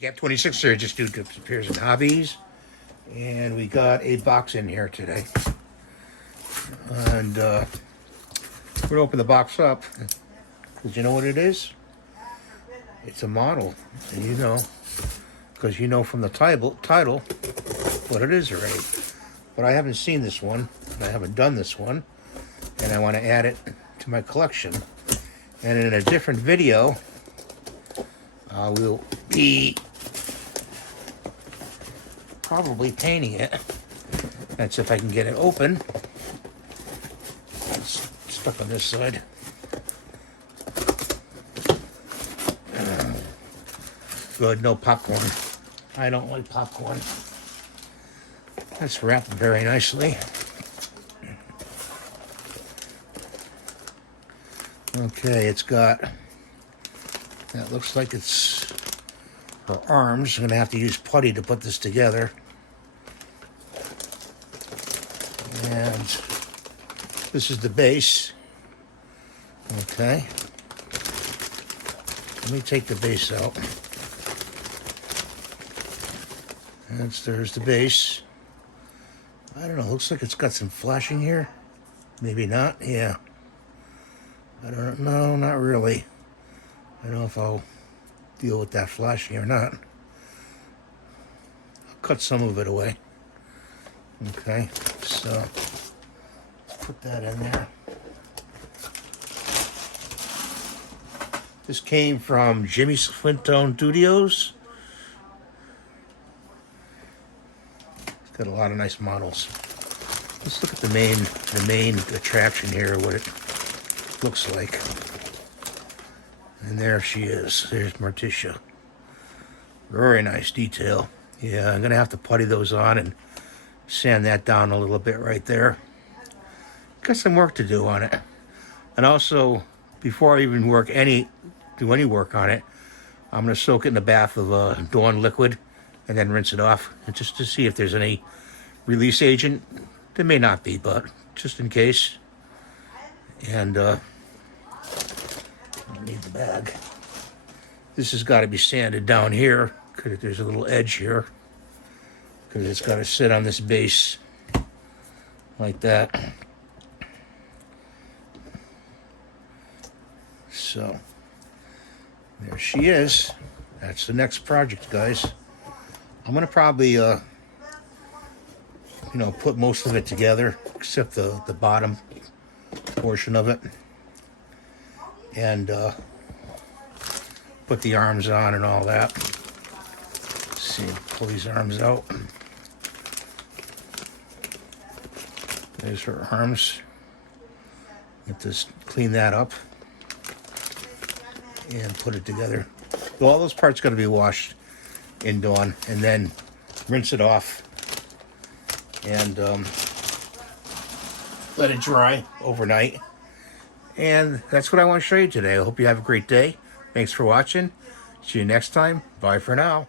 Recap 26 here, just do disappears and hobbies. And we got a box in here today. And we're gonna open the box up. Because you know what it is? It's a model. And you know, because you know from the title what it is already. But I haven't seen this one, and I haven't done this one. And I want to add it to my collection. And in a different video, we'll be probably painting it. That's if I can get it open. It's stuck on this side. Good, no popcorn. I don't like popcorn. That's wrapped very nicely. Okay, it's got, that looks like it's her arms. I'm going to have to use putty to put this together. And this is the base. Okay. Let me take the base out. And there's the base. I don't know, looks like it's got some flashing here. Maybe not, yeah. I don't know, not really. I don't know if I'll deal with that flashing or not. I'll cut some of it away. Okay, so put that in there. This came from Jimmy's Flintstone Studios. It's got a lot of nice models. Let's look at the main attraction here, what it looks like. And there she is. There's Morticia. Very nice detail. Yeah, I'm gonna have to putty those on and sand that down a little bit right there. Got some work to do on it. And also, before I even do any work on it, I'm gonna soak it in a bath of Dawn liquid and then rinse it off, just to see if there's any release agent. There may not be, but just in case. And I need the bag. This has got to be sanded down here because there's a little edge here, because it's got to sit on this base like that. So there she is. That's the next project, guys. I'm gonna probably put most of it together except the bottom portion of it, and put the arms on and all that. Let's see, pull these arms out. There's her arms. Just clean that up and put it together. So all those parts got to be washed in Dawn, and then rinse it off and let it dry overnight. And that's what I want to show you today. I hope you have a great day. Thanks for watching. See you next time. Bye for now.